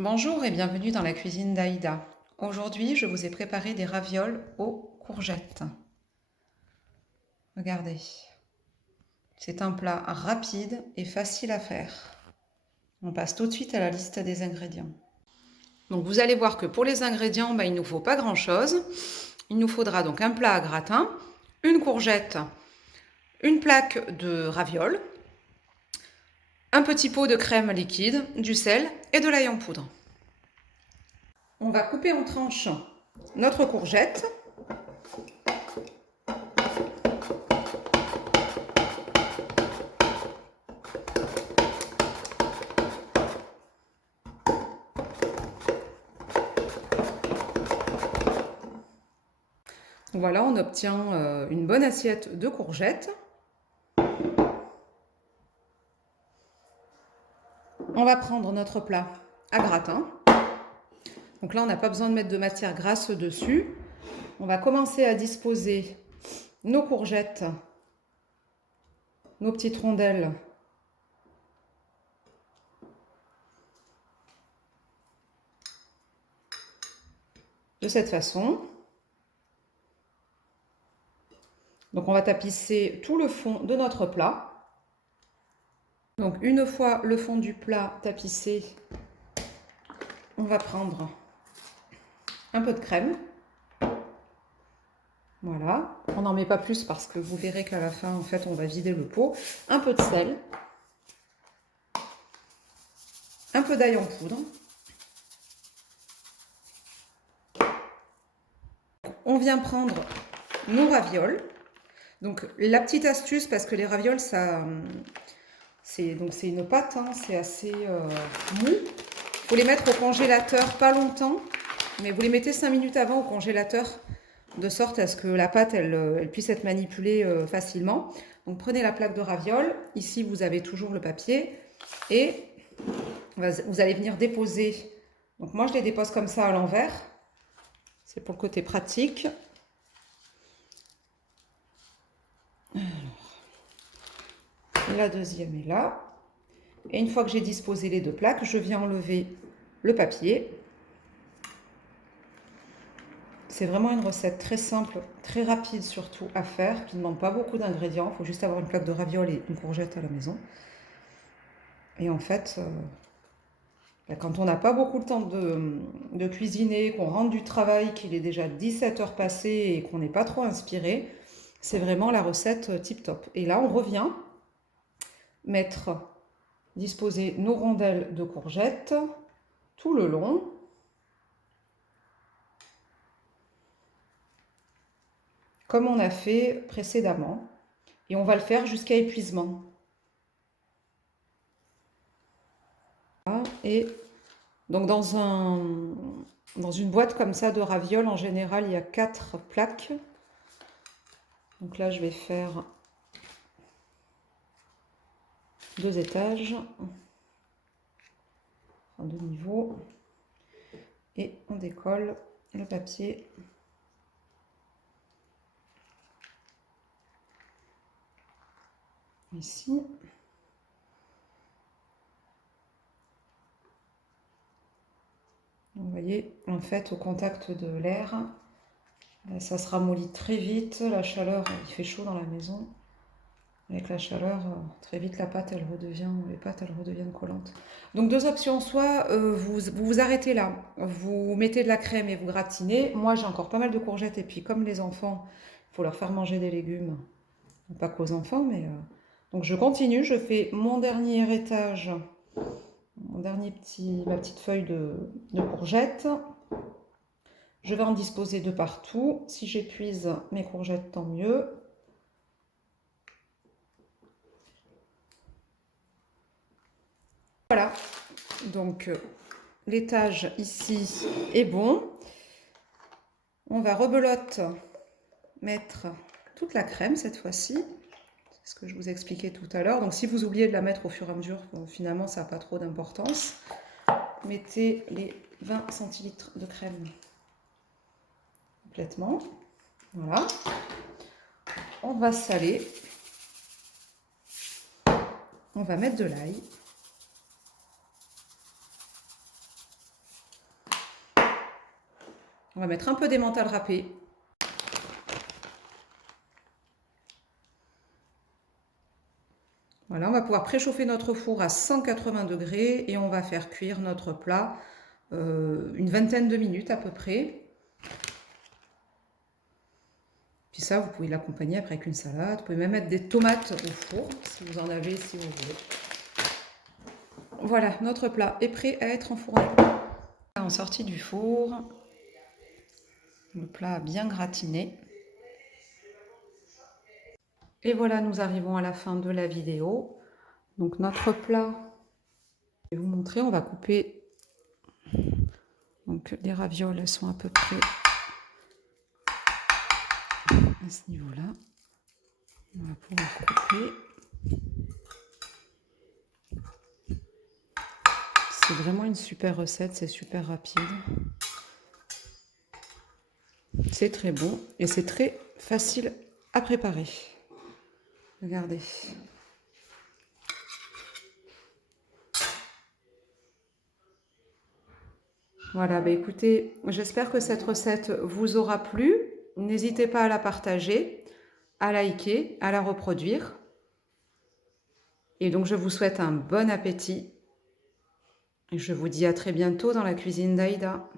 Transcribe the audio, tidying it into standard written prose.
Bonjour et bienvenue dans la cuisine d'Aïda. Aujourd'hui, je vous ai préparé des ravioles aux courgettes. Regardez, c'est un plat rapide et facile à faire. On passe tout de suite à la liste des ingrédients. Donc vous allez voir que pour les ingrédients, il ne nous faut pas grand-chose. Il nous faudra donc un plat à gratin, une courgette, une plaque de ravioles, un petit pot de crème liquide, du sel et de l'ail en poudre. On va couper en tranches notre courgette. Voilà, on obtient une bonne assiette de courgettes. On va prendre notre plat à gratin. Donc là, on n'a pas besoin de mettre de matière grasse dessus. On va commencer à disposer nos courgettes, nos petites rondelles de cette façon. Donc on va tapisser tout le fond de notre plat. Donc une fois le fond du plat tapissé, on va prendre un peu de crème. Voilà, on n'en met pas plus parce que vous verrez qu'à la fin, en fait, on va vider le pot. Un peu de sel, un peu d'ail en poudre. On vient prendre nos ravioles. Donc la petite astuce, parce que les ravioles, c'est une pâte, hein, c'est assez mou. Il faut les mettre au congélateur pas longtemps, mais vous les mettez 5 minutes avant au congélateur, de sorte à ce que la pâte elle puisse être manipulée facilement. Donc prenez la plaque de ravioles, ici vous avez toujours le papier, et vous allez venir déposer. Donc moi je les dépose comme ça à l'envers, c'est pour le côté pratique. Alors, la deuxième est là. Et une fois que j'ai disposé les deux plaques, je viens enlever le papier. C'est vraiment une recette très simple, très rapide surtout à faire, qui ne demande pas beaucoup d'ingrédients. Il faut juste avoir une plaque de ravioles et une courgette à la maison. Et en fait, quand on n'a pas beaucoup de temps de cuisiner, qu'on rentre du travail, qu'il est déjà 17 heures passées et qu'on n'est pas trop inspiré, c'est vraiment la recette tip top. Et là, on revient disposer nos rondelles de courgettes tout le long. Comme on a fait précédemment. Et on va le faire jusqu'à épuisement. Et donc dans une boîte comme ça de ravioles, en général, il y a 4 plaques. Donc là, je vais faire 2 étages, enfin 2 niveaux. Et on décolle le papier. Ici. Vous voyez, en fait, au contact de l'air, ça se ramollit très vite. La chaleur, il fait chaud dans la maison. Avec la chaleur, très vite, les pâtes, elles redeviennent collantes. Donc, 2 options. Soit vous arrêtez là, vous mettez de la crème et vous gratinez. Moi, j'ai encore pas mal de courgettes. Et puis, comme les enfants, il faut leur faire manger des légumes. Pas qu'aux enfants, mais... Donc, je continue. Je fais mon dernier étage, ma petite feuille de courgettes. Je vais en disposer de partout. Si j'épuise mes courgettes, tant mieux. Voilà, donc l'étage ici est bon. On va rebelote mettre toute la crème cette fois-ci. C'est ce que je vous expliquais tout à l'heure. Donc si vous oubliez de la mettre au fur et à mesure, finalement ça n'a pas trop d'importance. Mettez les 20 centilitres de crème complètement. Voilà. On va saler. On va mettre de l'ail. On va mettre un peu d'emmental râpé. Voilà, on va pouvoir préchauffer notre four à 180 degrés et on va faire cuire notre plat une vingtaine de minutes à peu près. Puis ça, vous pouvez l'accompagner après avec une salade. Vous pouvez même mettre des tomates au four, si vous en avez, si vous voulez. Voilà, notre plat est prêt à être enfourné. En sortie du four, le plat a bien gratiné. Et voilà, nous arrivons à la fin de la vidéo. Donc notre plat, je vais vous montrer, on va couper. Donc les ravioles, elles sont à peu près à ce niveau-là. On va pouvoir couper. C'est vraiment une super recette, c'est super rapide. C'est très bon et c'est très facile à préparer. Regardez. Voilà, bah écoutez, j'espère que cette recette vous aura plu. N'hésitez pas à la partager, à liker, à la reproduire. Et donc je vous souhaite un bon appétit. Et je vous dis à très bientôt dans la cuisine d'Aïda.